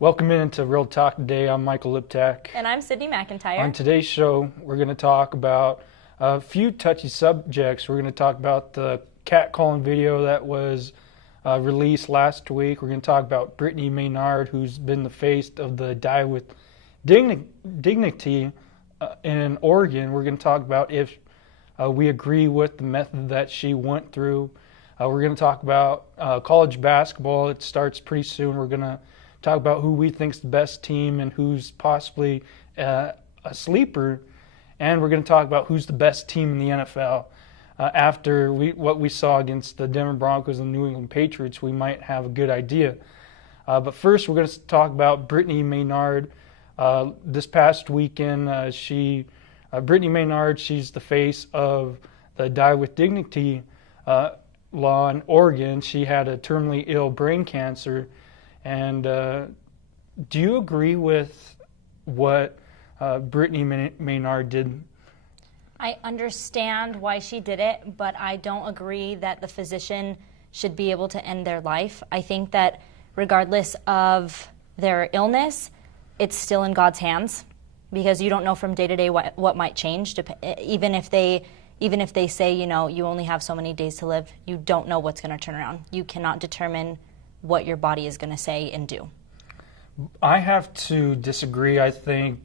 Welcome into Real Talk today. I'm Michael Liptak. And I'm Sydney McIntyre. On today's show, we're going to talk about a few touchy subjects. We're going to talk about the catcalling video that was released last week. We're going to talk about Brittany Maynard, who's been the face of the Die with Dignity in Oregon. We're going to talk about if we agree with the method that she went through. We're going to talk about college basketball. It starts pretty soon. We're going to talk about who we think's the best team and who's possibly a sleeper. And we're going to talk about who's the best team in the NFL. After what we saw against the Denver Broncos and the New England Patriots, we might have a good idea. But first, we're going to talk about Brittany Maynard. This past weekend, Brittany Maynard, she's the face of the Die with Dignity law in Oregon. She had a terminally ill brain cancer. And do you agree with what Brittany Maynard did? I understand why she did it, but I don't agree that the physician should be able to end their life. I think that regardless of their illness, it's still in God's hands, because you don't know from day to day what might change. Even if they say, you only have so many days to live, you don't know what's going to turn around. You cannot determine what your body is going to say and do. I have to disagree. I think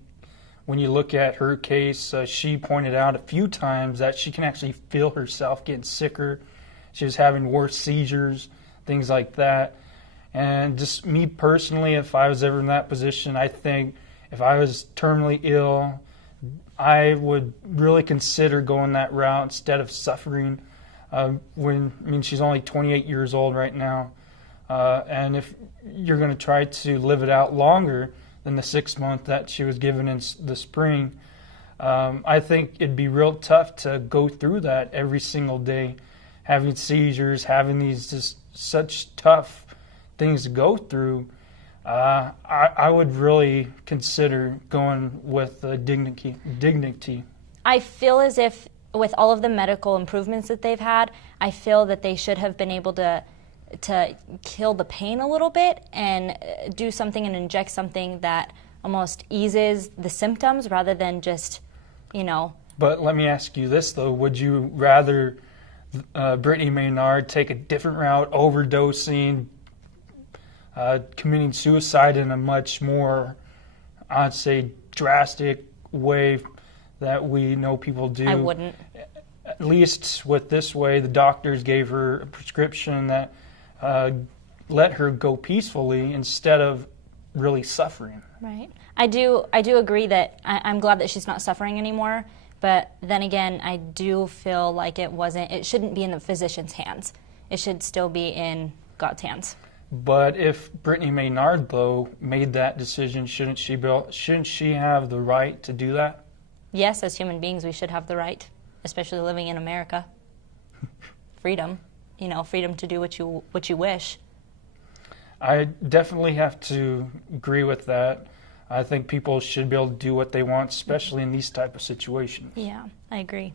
when you look at her case, she pointed out a few times that she can actually feel herself getting sicker. She was having worse seizures, things like that. And just me personally, if I was ever in that position, I think if I was terminally ill, I would really consider going that route instead of suffering. She's only 28 years old right now. And if you're going to try to live it out longer than the 6 month that she was given in the spring, I think it'd be real tough to go through that every single day, having seizures, having these just such tough things to go through. I would really consider going with dignity. I feel as if with all of the medical improvements that they've had, I feel that they should have been able to kill the pain a little bit and do something and inject something that almost eases the symptoms rather than just, But let me ask you this, though. Would you rather Brittany Maynard take a different route, overdosing, committing suicide in a much more, I'd say, drastic way that we know people do? I wouldn't. At least with this way, the doctors gave her a prescription that let her go peacefully instead of really suffering. Right. I do agree that I'm glad that she's not suffering anymore. But then again, I do feel like it shouldn't be in the physician's hands. It should still be in God's hands. But if Brittany Maynard, though, made that decision, shouldn't she have the right to do that? Yes, as human beings, we should have the right, especially living in America. Freedom. Freedom to do what you wish. I definitely have to agree with that. I think people should be able to do what they want, especially in these type of situations. Yeah, I agree.